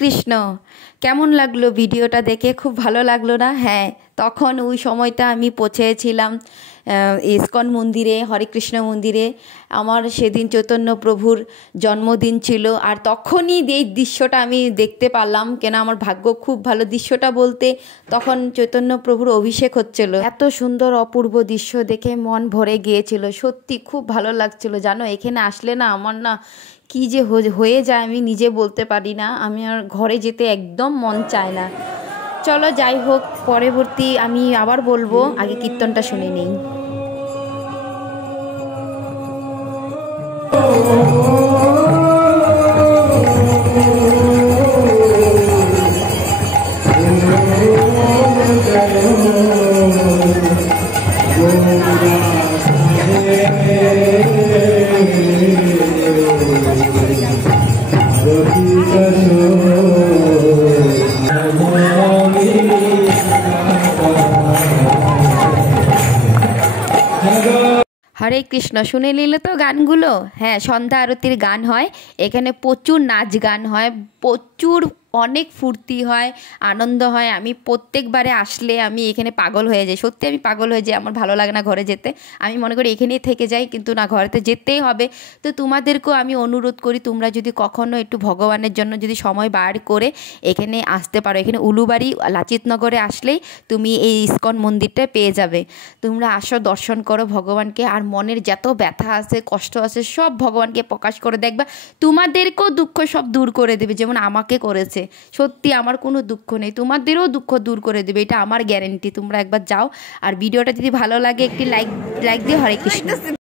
কৃষ্ণ। কেমন লাগলো ভিডিওটা দেখে? খুব ভালো লাগলো না? হ্যাঁ, তখন ওই সময়টা আমি পৌঁছেছিলাম ইস্কন মন্দিরে, হরে কৃষ্ণ মন্দিরে। আমার সেদিন চৈতন্য প্রভুর জন্মদিন ছিল, আর তখনই এই দৃশ্যটা আমি দেখতে পারলাম। কেন আমার ভাগ্য খুব ভালো, দৃশ্যটা বলতে তখন চৈতন্য প্রভুর অভিষেক হচ্ছিল। এত সুন্দর অপূর্ব দৃশ্য দেখে মন ভরে গিয়েছিল, সত্যি খুব ভালো লাগছিল। জানো, এখানে আসলে না আমার না কী যে হয়ে যায় আমি নিজে বলতে পারি না। আমি আর ঘরে যেতে একদম মন চায় না। চলো যাই হোক, পরবর্তী আমি আবার বলবো, আগে কীর্তনটা শুনে নেই। হরে কৃষ্ণ শুনে নিলে তো গানগুলো? হ্যাঁ, সন্ধ্যা আরতির গান হয় এখানে, প্রচুর নাচ গান হয়, প্রচুর অনেক ফুর্তি হয়, আনন্দ হয়। আমি প্রত্যেকবারে আসলে আমি এখানে পাগল হয়ে যাই, সত্যি আমি পাগল হয়ে যাই। আমার ভালো লাগে না ঘরে যেতে, আমি মনে করি এখানেই থেকে যাই, কিন্তু না, ঘরেতে যেতেই হবে। তো তোমাদেরকেও আমি অনুরোধ করি, তোমরা যদি কখনো একটু ভগবানের জন্য যদি সময় বার করে এখানে আসতে পারো, এখানে উলুবাড়ি লাচিতনগরে আসলেই তুমি এই ইস্কন মন্দিরটা পেয়ে যাবে। তোমরা আসো, দর্শন করো ভগবানকে, আর মনের যত ব্যথা আছে, কষ্ট আছে, সব ভগবানকে প্রকাশ করে দেখবা, তোমাদেরকেও দুঃখ সব দূর করে দেবে, যেমন আমাকে করেছে। সত্যি আমার কোনো দুঃখ নেই, তোমাদেরও দুঃখ দূর করে দেবে, এটা আমার গ্যারেন্টি। তোমরা একবার যাও, আর ভিডিওটা যদি ভালো লাগে একটি লাইক দিয়ে হরে কৃষ্ণ।